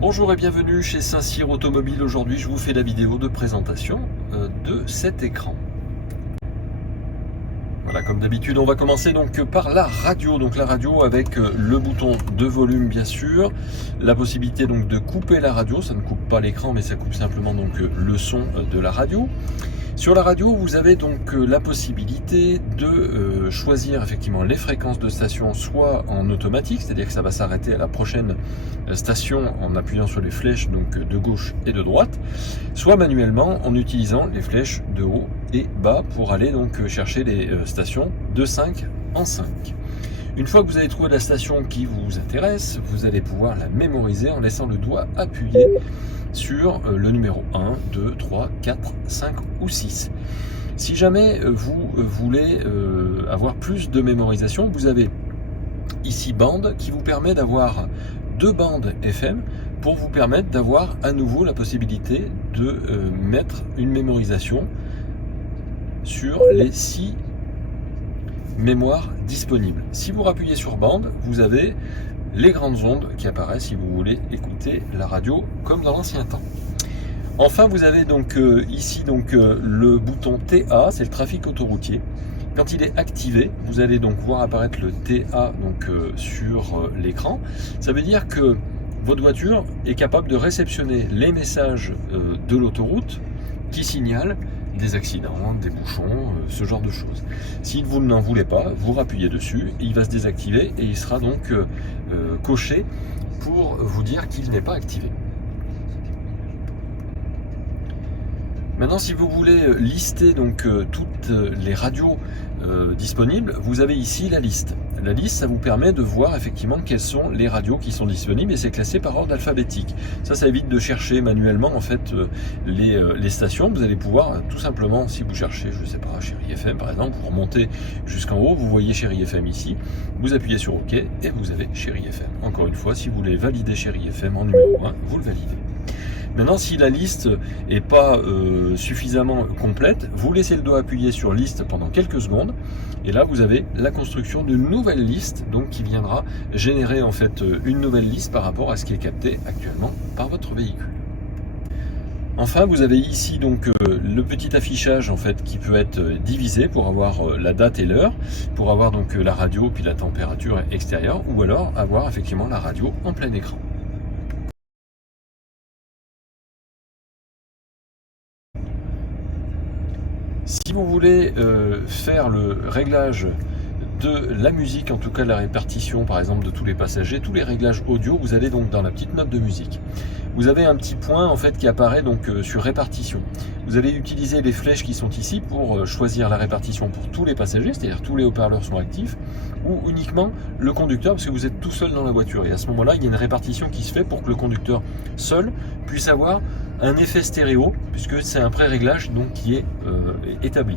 Bonjour et bienvenue chez Saint-Cyr Automobile. Aujourd'hui, je vous fais la vidéo de présentation de cet écran. Voilà, comme d'habitude, on va commencer donc par la radio. Donc la radio avec le bouton de volume bien sûr, la possibilité donc de couper la radio. Ça ne coupe pas l'écran, mais ça coupe simplement donc le son de la radio. Sur la radio, vous avez donc la possibilité de choisir effectivement les fréquences de station, soit en automatique, c'est-à-dire que ça va s'arrêter à la prochaine station en appuyant sur les flèches donc de gauche et de droite, soit manuellement en utilisant les flèches de haut et bas pour aller donc chercher les stations de 5 en 5. Une fois que vous avez trouvé la station qui vous intéresse, vous allez pouvoir la mémoriser en laissant le doigt appuyé sur le numéro 1, 2, 3, 4, 5 ou 6. Si jamais vous voulez avoir plus de mémorisation, vous avez ici bande qui vous permet d'avoir deux bandes FM pour vous permettre d'avoir à nouveau la possibilité de mettre une mémorisation sur les 6 mémoires disponibles. Si vous appuyez sur bande, vous avez les grandes ondes qui apparaissent si vous voulez écouter la radio comme dans l'ancien temps. Enfin, vous avez donc ici donc le bouton TA, c'est le trafic autoroutier. Quand il est activé, vous allez donc voir apparaître le TA donc sur l'écran. Ça veut dire que votre voiture est capable de réceptionner les messages de l'autoroute qui signalent des accidents, des bouchons, ce genre de choses. Si vous n'en voulez pas, vous rappuyez dessus, il va se désactiver et il sera donc coché pour vous dire qu'il n'est pas activé. Maintenant, si vous voulez lister donc toutes les radios disponibles, vous avez ici la liste. La liste, ça vous permet de voir effectivement quelles sont les radios qui sont disponibles et c'est classé par ordre alphabétique. Ça évite de chercher manuellement en fait les stations. Vous allez pouvoir tout simplement, si vous cherchez, je sais pas, Chérie FM par exemple, vous remontez jusqu'en haut, vous voyez Chérie FM ici, vous appuyez sur OK et vous avez Chérie FM. Encore une fois, si vous voulez valider Chérie FM en numéro 1, vous le validez. Maintenant, si la liste n'est pas suffisamment complète, vous laissez le doigt appuyé sur liste pendant quelques secondes et là vous avez la construction d'une nouvelle liste donc qui viendra générer en fait une nouvelle liste par rapport à ce qui est capté actuellement par votre véhicule. Enfin, vous avez ici donc le petit affichage en fait qui peut être divisé pour avoir la date et l'heure, pour avoir donc la radio puis la température extérieure ou alors avoir effectivement la radio en plein écran. Si vous voulez faire le réglage de la musique, en tout cas la répartition par exemple de tous les passagers, tous les réglages audio, vous allez donc dans la petite note de musique. Vous avez un petit point en fait qui apparaît donc sur répartition. Vous allez utiliser les flèches qui sont ici pour choisir la répartition pour tous les passagers, c'est-à-dire tous les haut-parleurs sont actifs, ou uniquement le conducteur parce que vous êtes tout seul dans la voiture. Et à ce moment-là, il y a une répartition qui se fait pour que le conducteur seul puisse avoir un effet stéréo, puisque c'est un pré-réglage donc qui est établi.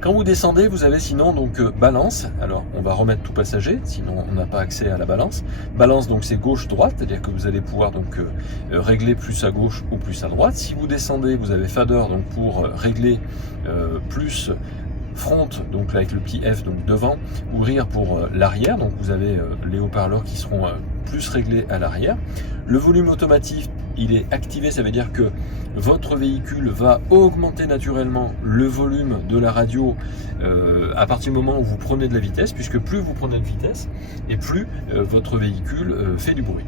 Quand vous descendez, vous avez sinon donc balance. Alors on va remettre tout passager, sinon on n'a pas accès à la balance. Balance donc c'est gauche-droite, c'est-à-dire que vous allez pouvoir donc régler plus à gauche ou plus à droite. Si vous descendez, vous avez fader donc pour régler plus front, donc avec le petit F donc devant, ou rire pour l'arrière, donc vous avez les haut-parleurs qui seront plus réglés à l'arrière. Le volume automatique, il est activé, ça veut dire que votre véhicule va augmenter naturellement le volume de la radio à partir du moment où vous prenez de la vitesse, puisque plus vous prenez de vitesse et plus votre véhicule fait du bruit.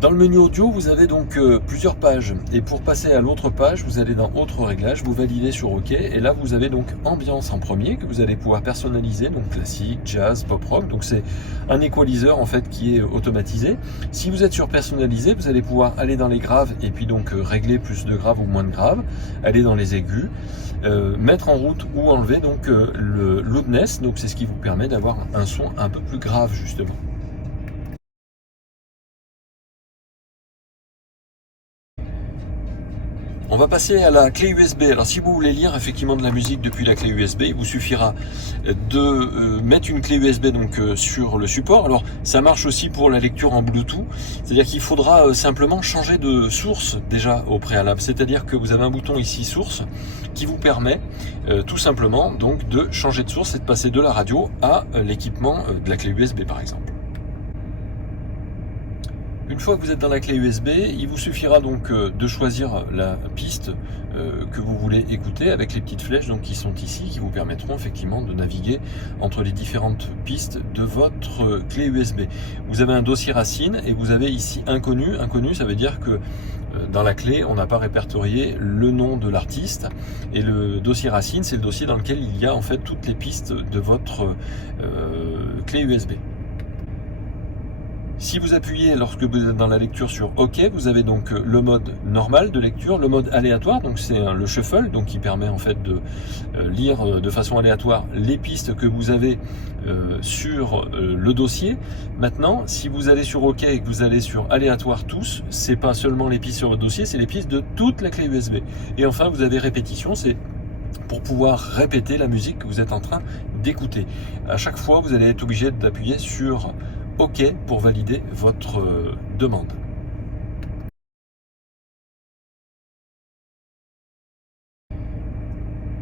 Dans le menu audio, vous avez donc plusieurs pages et pour passer à l'autre page, vous allez dans autre réglage, vous validez sur OK et là vous avez donc ambiance en premier que vous allez pouvoir personnaliser, donc classique, jazz, pop rock, donc c'est un équaliseur en fait qui est automatisé. Si vous êtes sur personnalisé, vous allez pouvoir aller dans les graves et puis donc régler plus de graves ou moins de graves, aller dans les aigus, mettre en route ou enlever donc le loudness, donc c'est ce qui vous permet d'avoir un son un peu plus grave justement. On va passer à la clé USB. Alors si vous voulez lire effectivement de la musique depuis la clé USB, il vous suffira de mettre une clé USB donc sur le support. Alors ça marche aussi pour la lecture en Bluetooth, c'est-à-dire qu'il faudra simplement changer de source déjà au préalable. C'est-à-dire que vous avez un bouton ici source qui vous permet tout simplement donc de changer de source et de passer de la radio à l'équipement de la clé USB par exemple. Une fois que vous êtes dans la clé USB, il vous suffira donc de choisir la piste que vous voulez écouter avec les petites flèches donc, qui sont ici, qui vous permettront effectivement de naviguer entre les différentes pistes de votre clé USB. Vous avez un dossier racine et vous avez ici inconnu. Inconnu, ça veut dire que dans la clé, on n'a pas répertorié le nom de l'artiste. Et le dossier racine, c'est le dossier dans lequel il y a en fait toutes les pistes de votre clé USB. Si vous appuyez lorsque vous êtes dans la lecture sur OK, vous avez donc le mode normal de lecture, le mode aléatoire, donc c'est le shuffle, donc qui permet en fait de lire de façon aléatoire les pistes que vous avez sur le dossier. Maintenant, si vous allez sur OK et que vous allez sur aléatoire tous, c'est pas seulement les pistes sur votre dossier, c'est les pistes de toute la clé USB. Et enfin, vous avez répétition, c'est pour pouvoir répéter la musique que vous êtes en train d'écouter. À chaque fois, vous allez être obligé d'appuyer sur OK pour valider votre demande.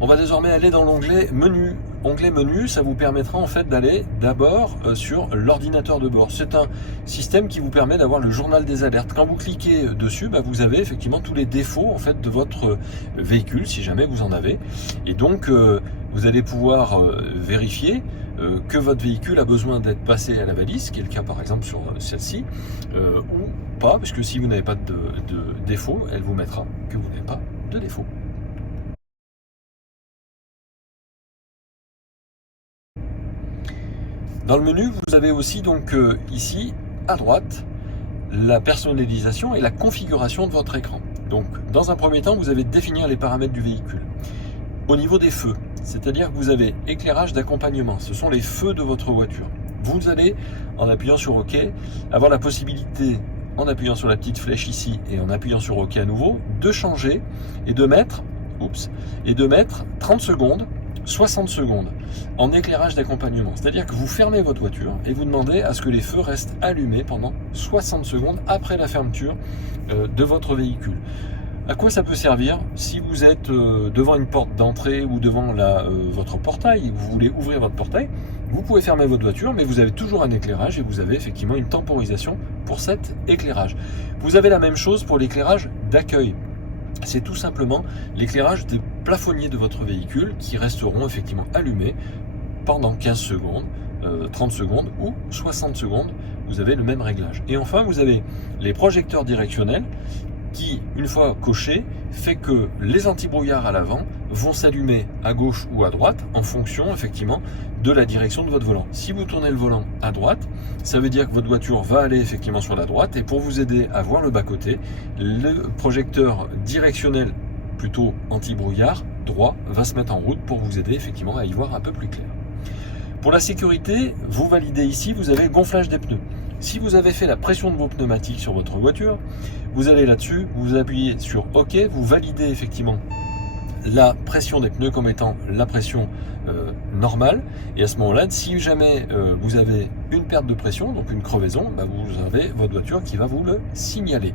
On va désormais aller dans l'onglet menu. Onglet menu, ça vous permettra en fait d'aller d'abord sur l'ordinateur de bord. C'est un système qui vous permet d'avoir le journal des alertes. Quand vous cliquez dessus, vous avez effectivement tous les défauts en fait de votre véhicule, si jamais vous en avez. Et donc, vous allez pouvoir vérifier que votre véhicule a besoin d'être passé à la balise, ce qui est le cas par exemple sur celle-ci, ou pas, parce que si vous n'avez pas de défaut, elle vous mettra que vous n'avez pas de défaut. Dans le menu, vous avez aussi donc ici, à droite, la personnalisation et la configuration de votre écran. Donc, dans un premier temps, vous allez définir les paramètres du véhicule. Au niveau des feux, c'est-à-dire que vous avez éclairage d'accompagnement, ce sont les feux de votre voiture. Vous allez, en appuyant sur OK, avoir la possibilité, en appuyant sur la petite flèche ici et en appuyant sur OK à nouveau, de changer et de mettre 30 secondes, 60 secondes en éclairage d'accompagnement. C'est-à-dire que vous fermez votre voiture et vous demandez à ce que les feux restent allumés pendant 60 secondes après la fermeture de votre véhicule. À quoi ça peut servir? Si vous êtes devant une porte d'entrée ou devant votre portail et que vous voulez ouvrir votre portail, vous pouvez fermer votre voiture, mais vous avez toujours un éclairage et vous avez effectivement une temporisation pour cet éclairage. Vous avez la même chose pour l'éclairage d'accueil. C'est tout simplement l'éclairage des plafonniers de votre véhicule qui resteront effectivement allumés pendant 15 secondes, 30 secondes ou 60 secondes. Vous avez le même réglage. Et enfin, vous avez les projecteurs directionnels qui, une fois cochés, fait que les antibrouillards à l'avant vont s'allumer à gauche ou à droite en fonction effectivement de la direction de votre volant. Si vous tournez le volant à droite, ça veut dire que votre voiture va aller effectivement sur la droite, et pour vous aider à voir le bas-côté, le projecteur directionnel plutôt anti-brouillard droit va se mettre en route pour vous aider effectivement à y voir un peu plus clair. Pour la sécurité, vous validez ici, vous avez gonflage des pneus. Si vous avez fait la pression de vos pneumatiques sur votre voiture, vous allez là-dessus, vous appuyez sur OK, vous validez effectivement la pression des pneus comme étant la pression normale. Et à ce moment-là, si jamais vous avez une perte de pression, donc une crevaison, vous avez votre voiture qui va vous le signaler.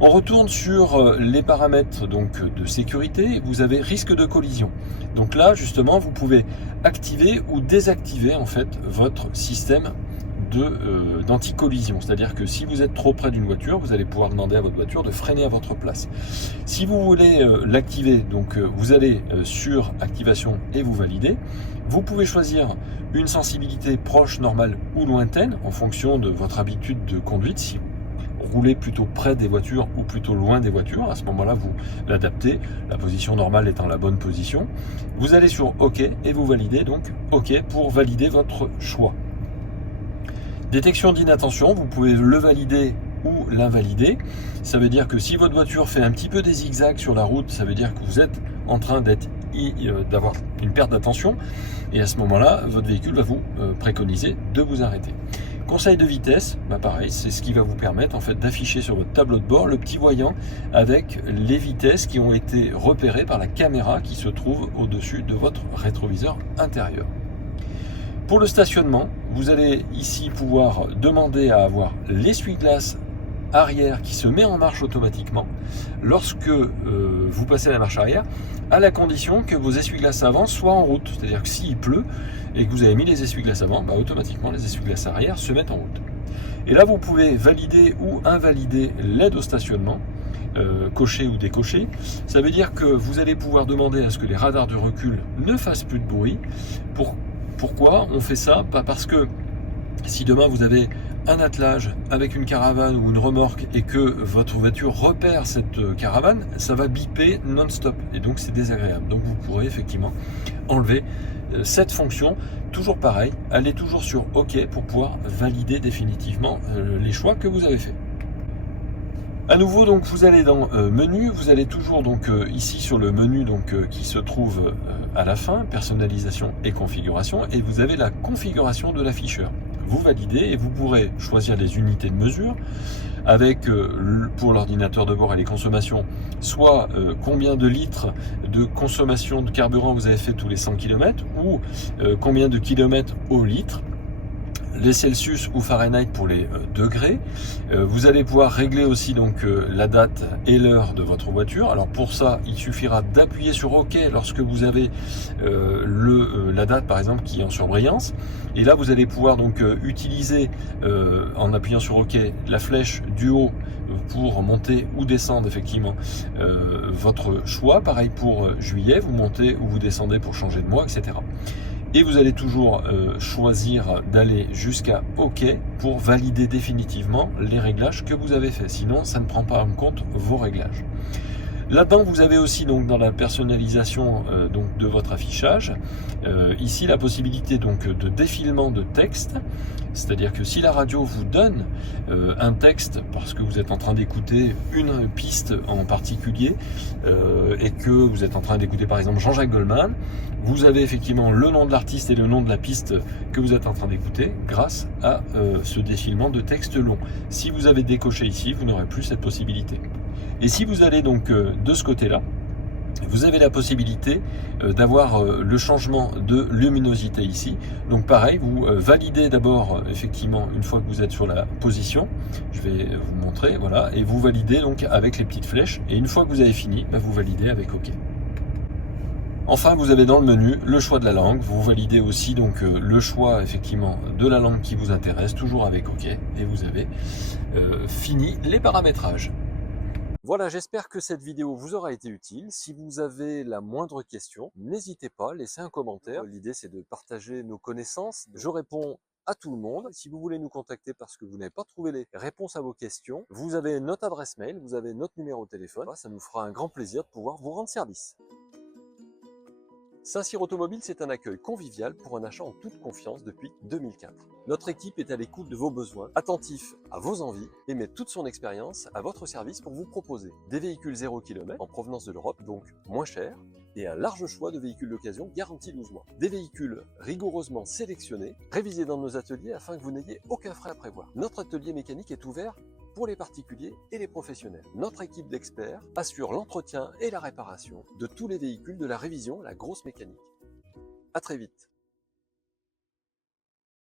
On retourne sur les paramètres donc, de sécurité. Vous avez risque de collision. Donc là, justement, vous pouvez activer ou désactiver en fait votre système d'anti-collision. C'est-à-dire que si vous êtes trop près d'une voiture, vous allez pouvoir demander à votre voiture de freiner à votre place. Si vous voulez l'activer, donc vous allez sur activation et vous validez. Vous pouvez choisir une sensibilité proche, normale ou lointaine en fonction de votre habitude de conduite. Si vous roulez plutôt près des voitures ou plutôt loin des voitures, à ce moment-là, vous l'adaptez, la position normale étant la bonne position. Vous allez sur OK et vous validez donc OK pour valider votre choix. Détection d'inattention, vous pouvez le valider ou l'invalider. Ça veut dire que si votre voiture fait un petit peu des zigzags sur la route, ça veut dire que vous êtes en train d'avoir une perte d'attention, et à ce moment-là, votre véhicule va vous préconiser de vous arrêter. Conseil de vitesse, pareil, c'est ce qui va vous permettre en fait d'afficher sur votre tableau de bord le petit voyant avec les vitesses qui ont été repérées par la caméra qui se trouve au-dessus de votre rétroviseur intérieur. Pour le stationnement, vous allez ici pouvoir demander à avoir l'essuie-glace arrière qui se met en marche automatiquement lorsque vous passez la marche arrière, à la condition que vos essuie-glaces avant soient en route. C'est-à-dire que s'il pleut et que vous avez mis les essuie-glaces avant, automatiquement les essuie-glaces arrière se mettent en route. Et là, vous pouvez valider ou invalider l'aide au stationnement, cocher ou décocher. Ça veut dire que vous allez pouvoir demander à ce que les radars de recul ne fassent plus de bruit. Pourquoi on fait ça? Pas parce que si demain vous avez un attelage avec une caravane ou une remorque et que votre voiture repère cette caravane, ça va biper non-stop et donc c'est désagréable. Donc vous pourrez effectivement enlever cette fonction. Toujours pareil, allez toujours sur OK pour pouvoir valider définitivement les choix que vous avez faits. À nouveau, donc vous allez dans menu, vous allez toujours donc ici sur le menu qui se trouve à la fin, personnalisation et configuration, et vous avez la configuration de l'afficheur. Vous validez et vous pourrez choisir les unités de mesure avec pour l'ordinateur de bord et les consommations, soit combien de litres de consommation de carburant vous avez fait tous les 100 km ou combien de kilomètres au litre, les Celsius ou Fahrenheit pour les degrés. Vous allez pouvoir régler aussi donc la date et l'heure de votre voiture. Alors pour ça, il suffira d'appuyer sur OK lorsque vous avez la date par exemple qui est en surbrillance. Et là, vous allez pouvoir donc utiliser en appuyant sur OK la flèche du haut pour monter ou descendre effectivement votre choix. Pareil pour juillet, vous montez ou vous descendez pour changer de mois, etc. Et vous allez toujours choisir d'aller jusqu'à OK pour valider définitivement les réglages que vous avez faits. Sinon, ça ne prend pas en compte vos réglages. Là-dedans, vous avez aussi donc dans la personnalisation donc de votre affichage, ici la possibilité donc de défilement de texte. C'est-à-dire que si la radio vous donne un texte parce que vous êtes en train d'écouter une piste en particulier et que vous êtes en train d'écouter par exemple Jean-Jacques Goldman, vous avez effectivement le nom de l'artiste et le nom de la piste que vous êtes en train d'écouter grâce à ce défilement de texte long. Si vous avez décoché ici, vous n'aurez plus cette possibilité. Et si vous allez donc de ce côté-là, vous avez la possibilité d'avoir le changement de luminosité ici. Donc pareil, vous validez d'abord effectivement une fois que vous êtes sur la position. Je vais vous montrer, voilà, et vous validez donc avec les petites flèches. Et une fois que vous avez fini, vous validez avec OK. Enfin, vous avez dans le menu le choix de la langue. Vous validez aussi donc le choix effectivement de la langue qui vous intéresse, toujours avec OK. Et vous avez fini les paramétrages. Voilà, j'espère que cette vidéo vous aura été utile. Si vous avez la moindre question, n'hésitez pas, laissez un commentaire. L'idée, c'est de partager nos connaissances. Je réponds à tout le monde. Si vous voulez nous contacter parce que vous n'avez pas trouvé les réponses à vos questions, vous avez notre adresse mail, vous avez notre numéro de téléphone. Ça nous fera un grand plaisir de pouvoir vous rendre service. Saint-Cyr Automobile, c'est un accueil convivial pour un achat en toute confiance depuis 2004. Notre équipe est à l'écoute de vos besoins, attentif à vos envies et met toute son expérience à votre service pour vous proposer des véhicules 0 km en provenance de l'Europe, donc moins chers, et un large choix de véhicules d'occasion garantis 12 mois. Des véhicules rigoureusement sélectionnés, révisés dans nos ateliers afin que vous n'ayez aucun frais à prévoir. Notre atelier mécanique est ouvert pour les particuliers et les professionnels. Notre équipe d'experts assure l'entretien et la réparation de tous les véhicules de la révision, la grosse mécanique. À très vite.